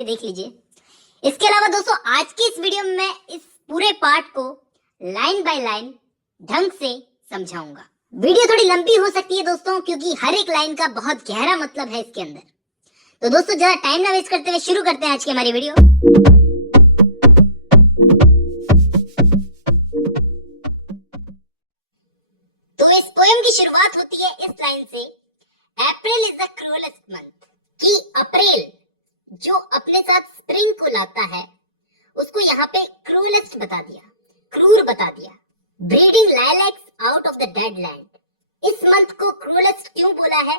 देख लीजिए। इसके अलावा दोस्तों आज की इस वीडियो में मैं इस पूरे पार्ट को लाइन बाय लाइन ढंग से समझाऊंगा। वीडियो थोड़ी लंबी हो सकती है दोस्तों, क्योंकि हर एक लाइन का बहुत गहरा मतलब है इसके अंदर। तो दोस्तों ज्यादा टाइम ना वेस्ट करते हुए शुरू करते हैं आज की हमारी वीडियो। तो इस पोएम की शुरुआत होती है इस लाइन से, अप्रैल इज द क्रूएलेस्ट मंथ। कि अप्रैल जो अपने साथ स्प्रिंग को लाता है उसको यहाँ पे क्रूएलेस्ट बता दिया, क्रूर बता दिया। Breeding lilacs out of the dead land. इस मंथ को क्रूएलेस्ट क्यों बोला है?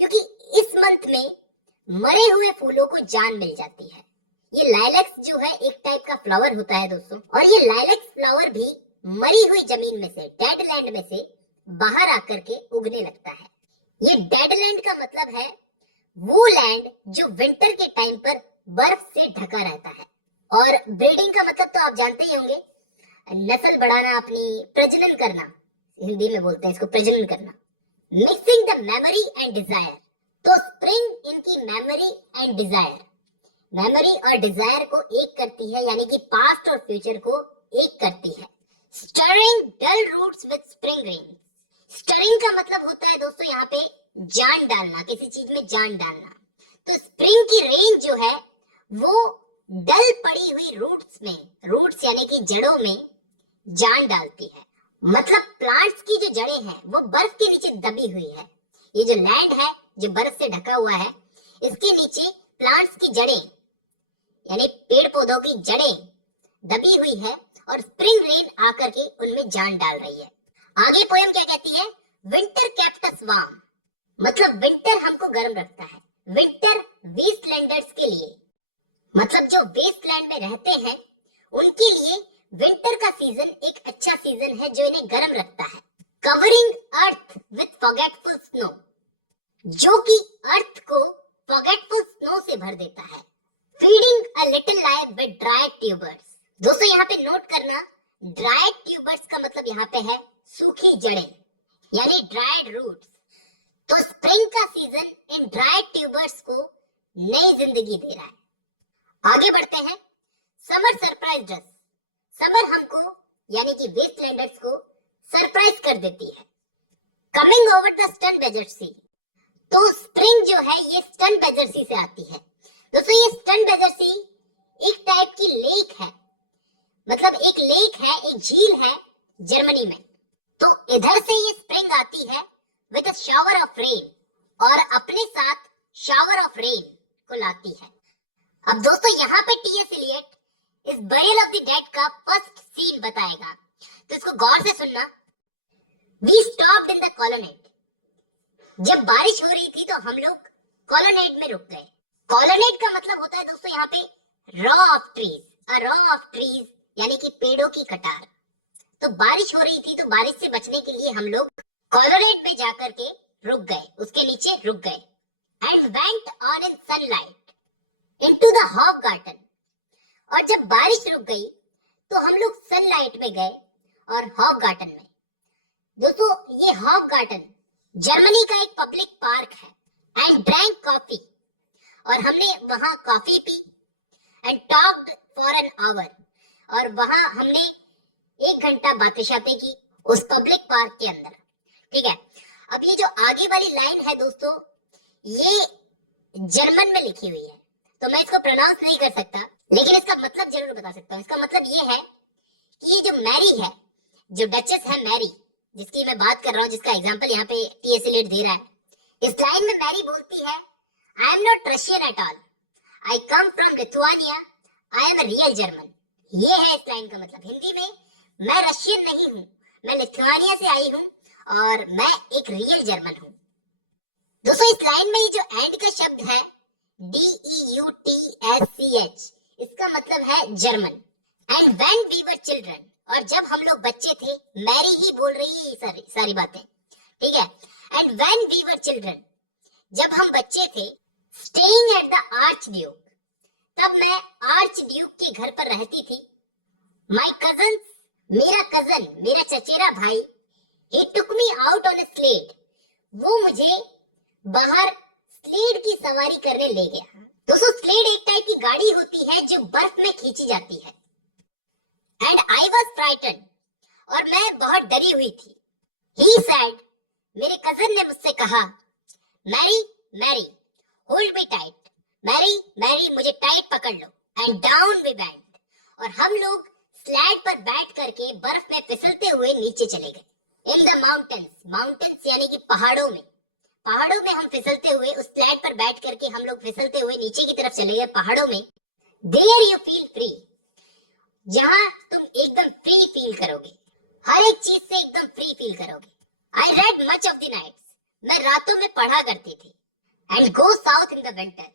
क्योंकि इस मंथ में मरे हुए फूलों को जान मिल जाती है। ये लाइलैक्स जो है एक टाइप का फ्लावर होता है दोस्तों, और ये लाइलैक्स फ्लावर भी मरी हुई जमीन में से, डेड लैंड में से बाहर आकर के उगने लगता है। ये डेड लैंड का मतलब है वो लैंड जो विंटर के टाइम पर बर्फ से ढका रहता है। और ब्रीडिंग का मतलब तो आप जानते ही होंगे, नस्ल बढ़ाना, अपनी प्रजनन करना, हिंदी में बोलते हैं इसको प्रजनन करना। Mixing the memory and desire. तो स्प्रिंग इनकी मेमोरी एंड डिजायर, मेमोरी और डिजायर को एक करती है, यानी कि पास्ट और फ्यूचर को एक करती है। Stirring dull roots with spring rain. Stirring का मतलब होता है दोस्तों यहाँ पे जान डालना, किसी चीज में जान डालना। तो स्प्रिंग की रेन जो है वो डल पड़ी हुई रूट्स में, रूट्स यानी कि जड़ों में जान डालती है। मतलब प्लांट्स की जो जड़ें हैं वो बर्फ के नीचे दबी हुई है। ये जो लैंड है जो बर्फ से ढका हुआ है, इसके नीचे प्लांट्स की जड़ें यानी पेड़ पौधों की जड़ें दबी हुई है, और स्प्रिंग रेन आकर के उनमें जान डाल रही है। आगे पोएम क्या कहती है? Winter kept us warm. मतलब विंटर हमको गर्म रखता है। विंटर वेस्टलैंडर्स के लिए, मतलब जो वेस्टलैंड में रहते हैं उनके लिए विंटर का सीजन एक अच्छा सीजन है जो इन्हें गर्म रखता है। Covering earth with forgetful snow, जो कि अर्थ को फॉरगेटफुल स्नो से भर देता है। Feeding a little life with dry tubers. दोस्तों यहाँ पे नोट करना, ड्राई ट्यूबर्स का मतलब यहाँ पे है सूखी जड़ें, यानी ड्राइड रूट्स। तो स्प्रिंग का सीजन इन ड्राई ट्यूबर्स को नई जिंदगी दे रहा है। आगे बढ़ते हैं। समर सरप्राइज अस। समर हमको यानी कि वेस्टलैंडर्स को सरप्राइज कर देती है। Coming over the Starnbergersee. तो स्प्रिंग जो है ये स्टन बेजर सी से आती है। दोस्तों ये स्टन बेजर सी एक टाइप की लेक है, मतलब एक लेक है, एक झील है जर्मनी में। तो इधर से ये स्प्रिंग आती है with a shower of rain, और अपने साथ शावर ऑफ रेन को लाती है। अब दोस्तों यहाँ पे टीएस इलियट इस बरियल ऑफ द डेड का फर्स्ट सीन बताएगा, तो इसको गौर से सुनना। We stopped in the colonnade. जब बारिश हो रही थी तो हम लोग कॉलोनेट में रुक गए। कॉलोनेट का मतलब होता है दोस्तों यहाँ पे raw of trees, a raw of trees यानी कि पेड़ों की कटार। तो बारिश हो रही थी तो बारिश से बचने के लिए हम लोग कॉलोनेट में जाकर के रुक गए, उसके नीचे रुक गए। And went on in sunlight into the Hof garden. और जब बारिश रुक गई तो हम लोग सनलाइट में गए और हॉफ गार्डन में। दोस्तों ये हॉफ गार्डन जर्मनी का एक पब्लिक पार्क है। एंड ड्रैंक कॉफी, और हमने वहां coffee P. And talked for an hour, और वहां हमने 1 घंटा बातें की उस पब्लिक पार्क के अंदर। ठीक है, अब ये जो आगे वाली लाइन है दोस्तों ये जर्मन में लिखी हुई है, तो मैं इसको प्रोनाउंस नहीं कर सकता, लेकिन इसका मतलब जरूर बता सकता हूँ। इसका मतलब ये है कि ये जो मैरी है, जो डचेस है मैरी, जिसकी मैं बात कर रहा हूँ, जिसका एग्जांपल यहाँ पे टीएस इलियट दे रहा है, इस लाइन में मैरी बोलती है I am not Russian at all, I come from Lithuania, I am a real German. ये है इस लाइन का मतलब। हिंदी में मैं रशियन नहीं हूँ, मैं लिथुआनिया से आई हूँ और मैं एक रियल जर्मन हूँ। दोस्तों इस लाइन में ये जो एंड का शब्द है DEUTSCH, इसका मतलब है German. And when we were children, और जब हम लोग बच्चे थे, मैरी ही बोल रही है सारी बातें, ठीक है। And when we were children, जब हम बच्चे थे, staying at the archduke, तब मैं आर्च ड्यूक के घर पर रहती थी। माय कजन, मेरा कजन, मेरा चचेरा भाई, he took me out on a sled, वो मुझे बाहर स्लेड की सवारी करने ले गया। दोस्तों स्लेड एक टाइप की गाड़ी होती है जो बर्फ में खींची जाती है। एंड आई वॉज फ्राइटन, और मैं बहुत डरी हुई थी। ही सेड, मेरे कजन ने मुझसे कहा, Marie Marie hold me tight, Marie Marie मुझे टाइट पकड़ लो, एंड डाउन वी वेंट, और हम लोग स्लैड पर बैठ करके बर्फ में फिसलते हुए नीचे चले गए। इन द माउंटेन्स, माउंटेन्स यानी कि पहाड़ों में, पहाड़ों में हम फिसलते हुए उस स्लैड पर बैठ करके हम लोग फिसलते हुए नीचे की तरफ चले गए पहाड़ों में। देयर यू फील फ्री, जहां तुम एकदम फ्री फील करोगे, हर एक चीज से एकदम फ्री फील करोगे। I read much of the night, मैं रातों में पढ़ा करती थी। And go south in the winter,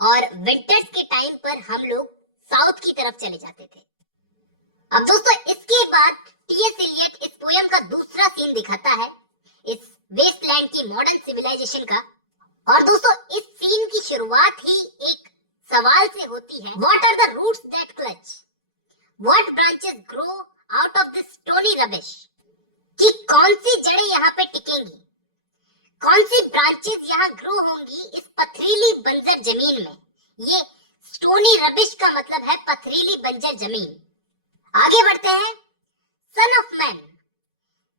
और विंटर्स के टाइम पर हम लोग साउथ की तरफ चले जाते थे। अब दोस्तों इसके बाद टीएस एलियट इस पोयम का दूसरा सीन दिखाता है, इस वेस्टलैंड की मॉडर्न सिविलाइजेशन का। और दोस्तों इस सीन की शुरुआत ही एक सवाल से होती है, what are the roots that clutch, what branches grow out of this stony rubbish, कि कौन सी जड़ें यहाँ पे टिकेंगी, कौन सी ब्रांचेस यहाँ ग्रो होंगी इस पथरीली बंजर जमीन में। ये स्टोनी रबिश का मतलब है पथरीली बंजर जमीन। आगे बढ़ते हैं, सन ऑफ मैन।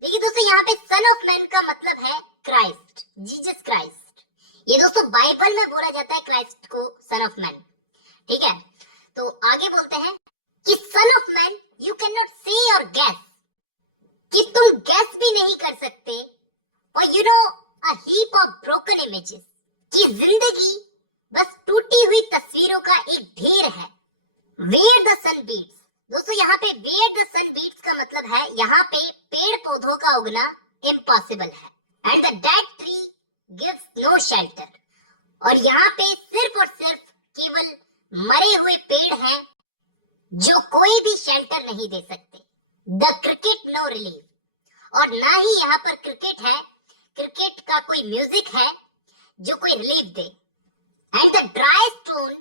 देखिए दोस्तों यहाँ पे सन ऑफ मैन का मतलब है क्राइस्ट, जीसस क्राइस्ट। ये दोस्तों बाइबल में बोला जाता है क्राइस्ट को सन ऑफ मैन, ठीक है। तो आगे बोलते हैं कि son of man you can not से और गैस, कि तुम गैस भी नहीं कर सकते, और you know a heap of broken images, कि जिंदगी बस टूटी हुई तस्वीरों का एक ढेर है। वेयर द सन बीट्स, दोस्तों यहाँ पे वेयर द सन बीट्स का मतलब है यहाँ पे पेड़ पौधों का उगना इम्पॉसिबल है। And the dead tree gives no shelter, और यहाँ पे सिर्फ और सिर्फ केवल मरे हुए पेड़ हैं जो कोई भी शेल्टर नहीं दे सकते। द क्रिकेट नो रिलीफ, और ना ही यहाँ पर क्रिकेट है, क्रिकेट का कोई म्यूजिक है जो कोई रिलीफ दे। And the dry stone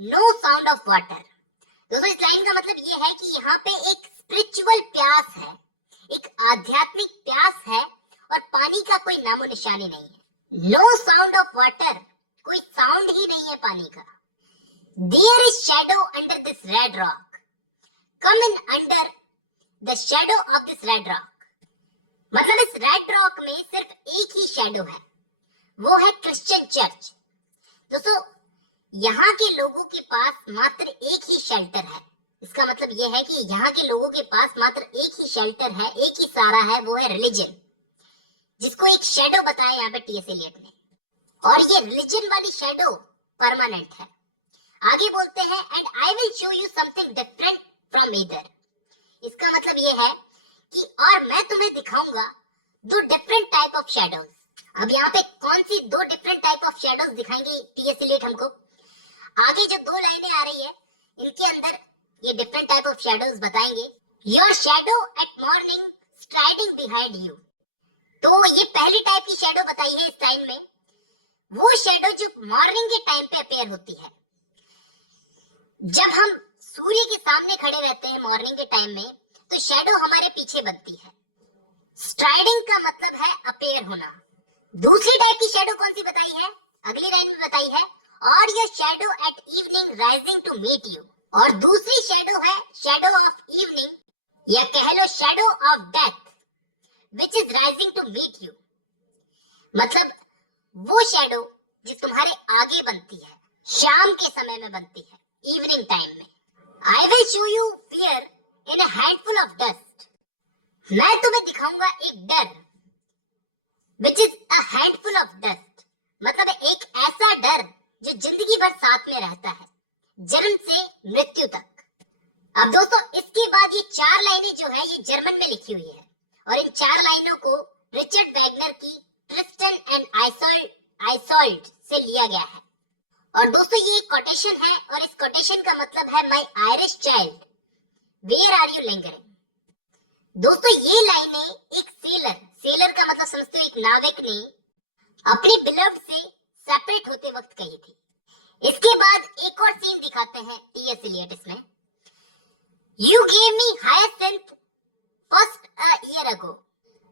no sound of water, दोस्तों इस लाइन का मतलब ये है कि यहाँ पे एक स्पिरिचुअल प्यास है, एक आध्यात्मिक प्यास है, और पानी का कोई नामो निशानी नहीं है। नो साउंड ऑफ वाटर, कोई साउंड ही नहीं है पानी का। There is shadow under this red rock, come in under the shadow of this red rock, मतलब इस रेड रॉक में सिर्फ एक ही शैडो है, वो है क्रिश्चियन चर्च। दोस्तों यहाँ के लोगों के पास मात्र एक ही शेल्टर है। इसका मतलब यह है कि यहाँ के लोगों के पास मात्र एक ही शेल्टर है, एक ही सहारा है, वो है रिलीजन, जिसको एक शैडो बताया यहाँ पे टीएस एलियट ने। और ये रिलीजन वाली शैडो परमानेंट है। आगे बोलते हैं, and I will show you something different from either, इसका मतलब ये है कि और मैं तुम्हें दिखाऊंगा दो डिफरेंट टाइप ऑफ शैडोज। अब यहाँ पे कौन सी दो डिफरेंट टाइप ऑफ शैडोज दिखाएंगे टीएस एलियट हमको, आगे जो दो लाइनें आ रही है इनके अंदर ये डिफरेंट टाइप ऑफ शैडोज बताएंगे। Your shadow eight morning striding behind you, तो ये पहली टाइप की शैडो बताई है इस लाइन में, वो शैडो जो मॉर्निंग के टाइम पे अपेयर होती है। जब हम सूर्य के सामने खड़े रहते हैं मॉर्निंग के टाइम में, तो शैडो हमारे पीछे बनती है। स्ट्राइडिंग का मतलब है अपेयर होना। दूसरी टाइप की शैडो कौन सी बताई है, अगली लाइन में बताई है, और your shadow at evening rising to meet you, और दूसरी शैडो है शैडो ऑफ इवनिंग, या कह लो shadow of death which is rising to meet you, मतलब वो शैडो जो तुम्हारे आगे बनती है, शाम के समय में बनती है, इवनिंग टाइम में। I will show you fear in a handful of dust, मैं तुम्हें दिखाऊंगा एक डर, which is a handful of dust, मतलब एक ऐसा डर जो जिंदगी भर साथ में रहता है, जन्म से मृत्यु तक। अब दोस्तों इसके बाद ये चार लाइनें जो है ये जर्मन में लिखी हुई है, और इन चार लाइनों को रिचर्ड वैगनर की ट्रिस्टन एंड आइसोल्ट से लिया गया है। और दोस्तों ये एक कोटेशन है, और इस कोटेशन का मतलब है my Irish child where are you lingering. दोस्तों ये लाइनें एक सेलर का मतलब समझते हो एक नाविक ने अपने बिलव्ड से सेपरेट होते वक्त कही थी। इसके बाद एक और सीन दिखाते हैं टीएस एलियट इसमें, you gave me hyacinth first a year ago,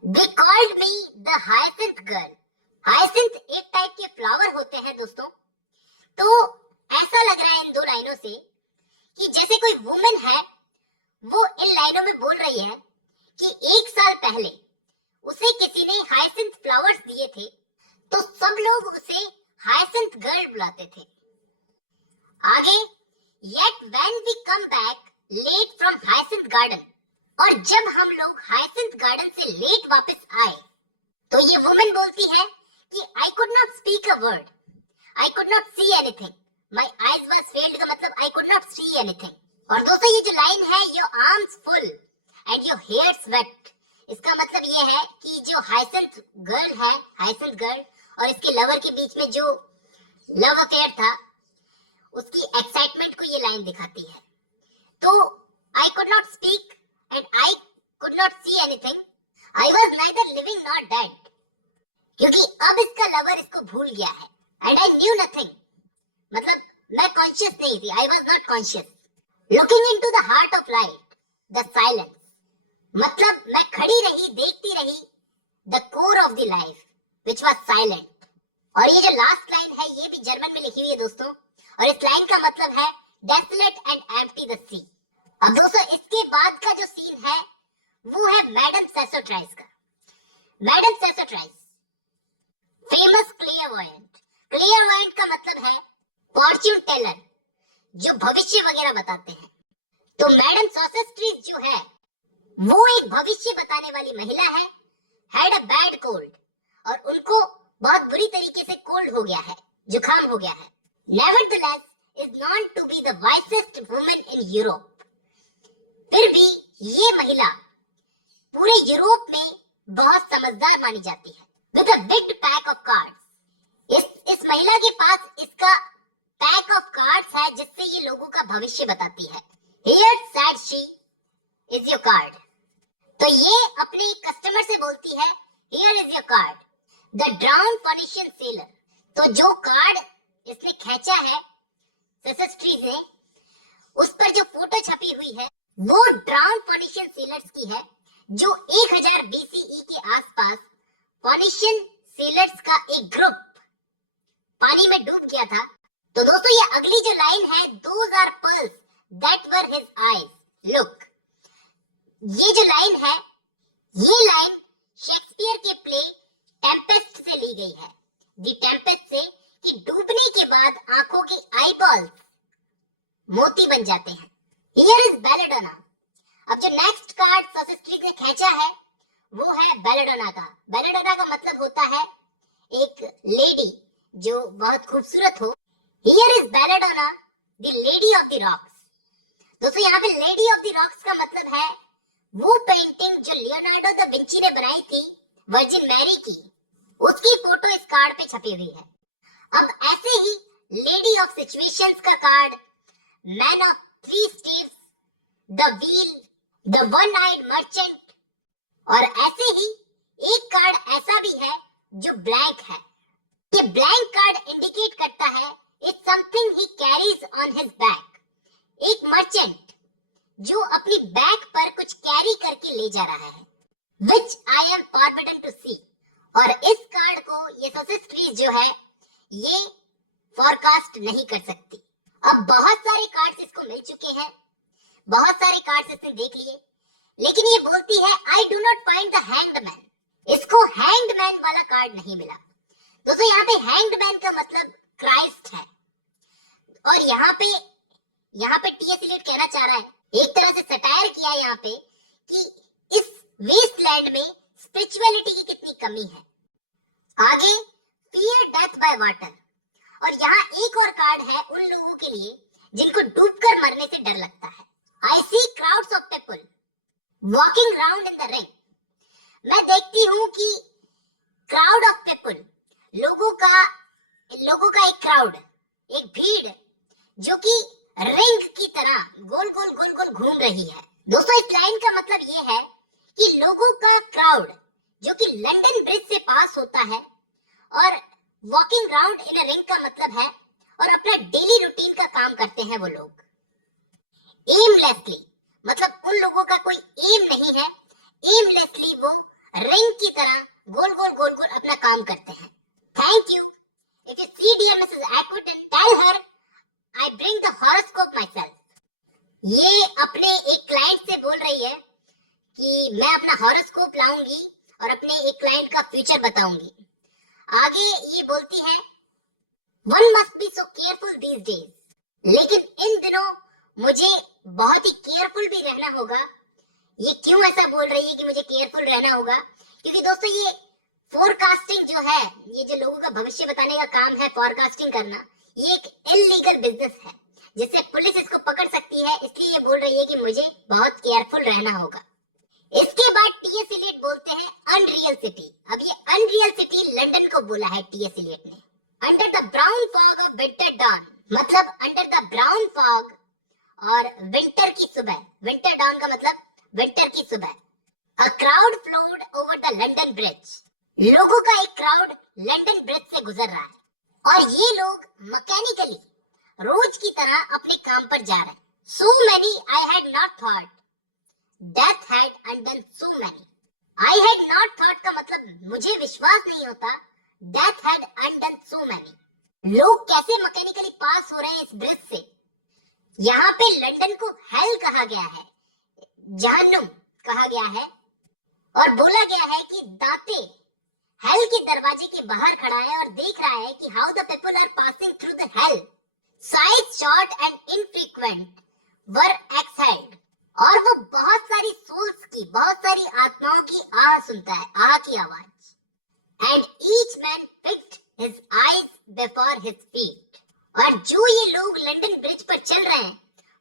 they called me the hyacinth girl. Hyacinth एक टाइप के फ्लावर होते हैं दोस्तों, तो ऐसा लग रहा है इन दो लाइनों से कि जैसे कोई वुमेन है, वो इन लाइनों में बोल रही है कि 1 साल पहले उसे किसी ने हायसिंथ फ्लावर्स दिए थे, तो सब लोग उसे हायसिंथ गर्ल बुलाते थे। आगे, yet when we come back late from hyacinth garden, और जब हम लोग हायसिंथ गार्डन से लेट वापस आए, तो ये वुमेन बोलती है कि I could not speak a word, I could not see anything, my eyes were failed का मतलब I could not see anything। और दोस्तों ये जो लाइन है, your arms full and your hairs wet, इसका मतलब ये है कि जो हायसिंथ गर्ल है, हायसिंथ गर्ल और इसके लवर के बीच में जो लव अफेयर था, उसकी एक्साइटमेंट को ये लाइन दिखाती है। तो I could not speak and I could not see anything, I was neither living nor dead, क्योंकि अब इसका लवर इसको भूल गया है। And I knew nothing, मतलब मैं कॉन्शियस नहीं थी, I was not conscious। Looking into the heart of light, the silence, मतलब मैं खड़ी रही, देखती रही, the core of the life, which was silent। और ये जो लास्ट लाइन है, ये भी जर्मन में लिखी हुई है दोस्तों, और इस लाइन का मतलब है desolate and empty the sea। अब दोस्तों इसके बाद का जो सीन है, वो है मैडम सेसोट्राइस का। Madam सेसोट्राइस famous क्लेयरवॉयंट। क्लेयरवॉयंट का मतलब है फॉर्च्यून टेलर, जो भविष्य वगैरह बताते हैं। तो मैडम सेसोट्राइस जो है, वो एक भविष्य बताने वाली महिला है। हैड अ बैड कोल्ड, और उनको बहुत बुरी तरीके से कोल्ड हो गया है, जुकाम हो गया है। Nevertheless is known to be the wisest woman in Europe, फिर भी ये महिला पूरे यूरोप में बहुत समझदार मानी जाती है। With a big pack of cards, इस महिला के पास इसका पैक ऑफ कार्ड्स है, जिससे ये लोगों का भविष्य बताती है। Here said she is your card, तो ये अपने कस्टमर से बोलती है, here is your card, the drowned Phoenician sailor. तो जो कार्ड इसने खींचा है सेसोट्राइस ने, उस पर जो फोटो छपी हुई है, वो ड्राउन फोनिशियन सेलर्स की है, जो 1000 BCE के आसपास फोनिशियन सेलर्स का एक ग्रुप पानी में डूब गया था। तो दोस्तों ये अगली जो लाइन है, those are pearls that were his eyes, look, ये जो लाइन है, ये लाइन शेक्सपियर के प्ले टेम्पेस्ट से ली गई है। दी टेम्पेस्ट से, कि डूबने के बाद आंखों के आईबॉल्स मोती बन जाते हैं। Here is belladonna. अब जो नेक्स्ट कार्ड सेसोट्राइस ने खींचा है, वो है बेलेडोना का। बेलेडोना का मतलब होता है एक लेडी जो बहुत खूबसूरत हो। Here is belladonna, the lady of the rocks. दोस्तों यहाँ पे लेडी ऑफ द रॉक्स का मतलब है वो पेंटिंग जो लियोनार्डो दा विंची ने बनाई थी वर्जिन मैरी की, उसकी फोटो इस कार्ड पे छपी हुई है। अब ऐसे ही लेडी ऑफ सिचुएशंस का card, man of 3 staves, the wheel, the one eyed merchant, और ऐसे ही एक कार्ड ऐसा भी है जो ब्लैंक है। ये ब्लैंक कार्ड इंडिकेट करता है it's something he carries on his back, एक मर्चेंट जो अपनी बैक पर कुछ कैरी करके ले जा रहा है, which I am forbidden to see। और इस कार्ड को ये सेसोट्राइस जो है, ये फोरकास्ट नहीं कर सकती। अब बहुत सारे कार्ड्स इसको मिल चुके हैं, बहुत सारे कार्ड्स इसने देख लिए, लेकिन ये बोलती है I do not find the hanged man, इसको हैंग्ड मैन वाला कार्ड नहीं मिला। दोस्तों यहाँ पे हैंग्ड मैन का मतलब क्राइस्ट है, और यहाँ पे टी.एस. एलियट कहना चाह रहा है, एक तरह से सटायर किया यहाँ पे, कि इस वेस्टलैंड में स्पिरिचुअलिटी की कितनी कमी है। आगे फियर डेथ बाय वाटर, और यहाँ एक और कार्ड है उन लोगों के लिए जिनको डूबकर मरने से डर लगता है। I see crowds of people walking round in the ring, मैं देखती हूँ कि क्राउड ऑफ पीपल, लोगों का एक क्राउड, एक भीड़ जो कि रिंग की तरह गोल गोल घूम रही है। दोस्तों इस लाइन का मतलब ये है कि लोगों का क्राउड जो कि लंदन ब्रिज से पास होता है, और walking round in a ring का मतलब है और अपना डेली रूटीन का काम करते हैं वो लोग एमलेसली, मतलब उन लोगों का कोई एम नहीं है, एमलेसली वो रिंग की तरह गोल गोल अपना काम करते हैं। Thank you. If you see dear Mrs Equitone, tell her I bring the horoscope myself. ये अपने एक क्लाइंट से बोल रही है कि मैं अपना हॉरोस्कोप लाऊंगी और अपने एक क्लाइंट का फ्यूचर बताऊंगी। आगे ये बोलती है One must be so careful these days. लेकिन इन दिनों मुझे बहुत ही केयरफुल भी रहना होगा। ये क्यों ऐसा बोल रही है कि मुझे केयरफुल रहना होगा? क्योंकि दोस्तों ये फोरकास्टिंग जो है, ये जो लोगों का भविष्य बताने का काम है, फोरकास्टिंग करना, ये एक इलीगल बिजनेस है जिससे पुलिस इसको पकड़ सकती है। इसलिए ये बोल रही है कि मुझे बहुत केयरफुल रहना होगा। इसके बाद टीएस इलियट बोलते हैं अनरियल सिटी। अब ये अनरियल सिटी लंदन को बोला है टीएस इलियट ने। Under the brown fog of winter dawn, मतलब अंडर द ब्राउन फॉग और विंटर की सुबह, विंटर डॉन का मतलब विंटर की सुबह, a crowd flowed over the London bridge. लोगों का एक क्राउड लंदन ब्रिज से गुजर रहा है और ये लोग मैकेनिकली रोज की तरह अपने काम पर जा रहे हैं। So many I had not thought, death had undone so many. I had not thought का मतलब मुझे विश्वास नहीं होता, death had undone so many. लोग कैसे मैकेनिकली पास हो रहे हैं इस ब्रिज से। यहाँ पे लंदन को हेल कहा गया है, जहन्नुम कहा गया है, और बोला गया है कि दाते हेल के दरवाजे के बाहर खड़ा है और देख रहा है कि how the people are passing through the hell. Sighs short and infrequent were exhaled, और वो बहुत सारी सोल्स की, बहुत सारी आत्माओं की आह सुनता है, आह की आवाज। And each man fixed his eyes before his feet, और जो ये लोग लंदन ब्रिज पर चल रहे हैं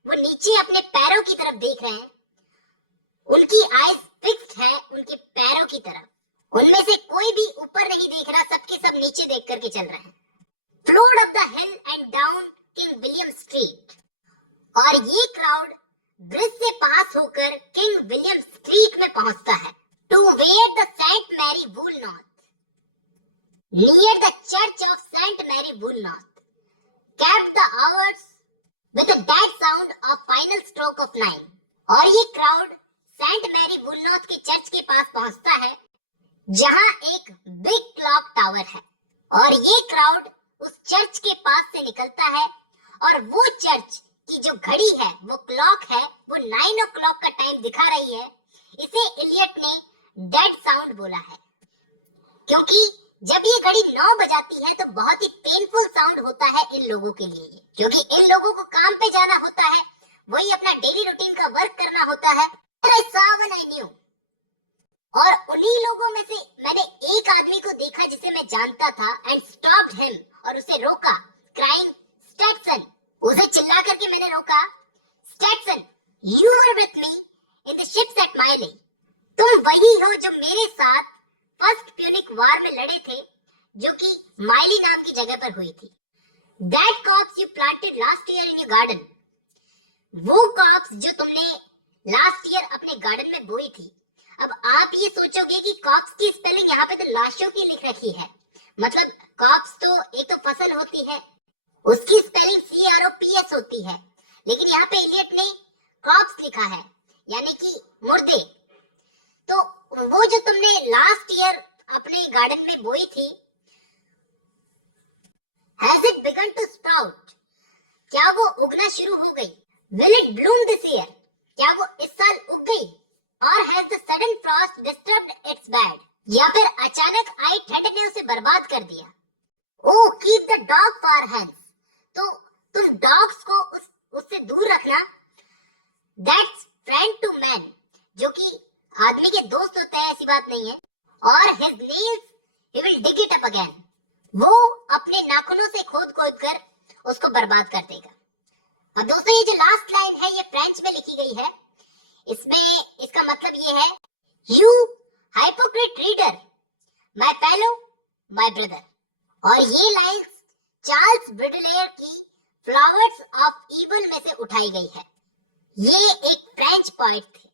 वो नीचे अपने पैरों की तरफ देख रहे हैं। उनकी आईज फिक्स्ड है उनके पैरों की तरफ। उनमें से कोई भी ऊपर नहीं देख रहा, सबके सब नीचे देख करके चल रहे हैं। Flowed up the hill and down king William street, और ये क्राउड ब्रिज से पास होकर किंग विलियम स्ट्रीट में पहुंचता है। To where the Saint Mary Woolnoth, near the church of Saint Mary Woolnoth, kept the hours with a dead sound of final stroke of 9, और ये crowd Saint Mary वूलनॉथ के church के पास पहुंचता है जहां एक बिग क्लॉक टावर है, और ये क्राउड उस चर्च के पास से निकलता है और वो चर्च की जो घड़ी है, वो क्लॉक है, वो 9 o'clock का टाइम दिखा रही है। इसे इलियट ने डेड साउंड बोला है क्योंकि जब ये घड़ी 9 बजाती है तो बहुत ही पेनफुल साउंड होता है इन लोगों के लिए, क्योंकि इन लोगों को काम पे जाना होता है, वही अपना डेली रूटीन का वर्क करना होता है। और उन्हीं लोगों में से मैंने एक आदमी को देखा जिसे मैं जानता था, एंड स्टॉप्ड हिम, और उसे रोका, क्राइंग स्टेटसन, उसे चिल्ला करके मैंने रोका, Stetson you were with me in the ships at Mylae, तुम वही हो जो मेरे साथ फर्स्ट प्यूनिक वार में लड़े थे, जो कि माइली नाम की जगह पर हुई थी। That corpse you planted last year in your garden, वो कॉप्स जो तुमने लास्ट ईयर अपने गार्डन में बोई थी। अब आप ये सोचोगे कि कॉप्स की स्पेलिंग यहाँ पे तो लाशों की लिख रखी है, मतलब कॉप्स तो एक तो फसल होती है, उसकी स्पेलिंग CROPS होती है, लेकिन यहाँ पे इलियट ने कॉप्स लिखा है, यानी कि मुर्दे। तो वो जो तुमने लास्ट ईयर अपने गार्डन में बोई थी, has it begun to sprout, क्या वो उगना शुरू हो गई? Will it bloom this year, क्या वो इस साल उग गई? और has the sudden frost disturbed its bed, या फिर अचानक आई ठंड ने उसे बर्बाद कर दिया? Oh keep the dog for health, तो तुम डॉग्स को उससे दूर रखना। दैट्स फ्रेंड टू मैन, जो कि आदमी के दोस्त होते हैं, ऐसी बात नहीं है। और his nails he will dig it up again, वो अपने नाखूनों से खोद खोद कर उसको बर्बाद कर देगा। और दोस्तों ये जो लास्ट लाइन है ये फ्रेंच में लिखी गई है, इसमें इसका मतलब ये है, you hypocrite reader, my fellow, my brother. और ये लाइंस चार्ल्स बैडलेयर की फ्लावर्स ऑफ ईवल में से उठाई गई है। ये एक फ्रेंच पोएट थे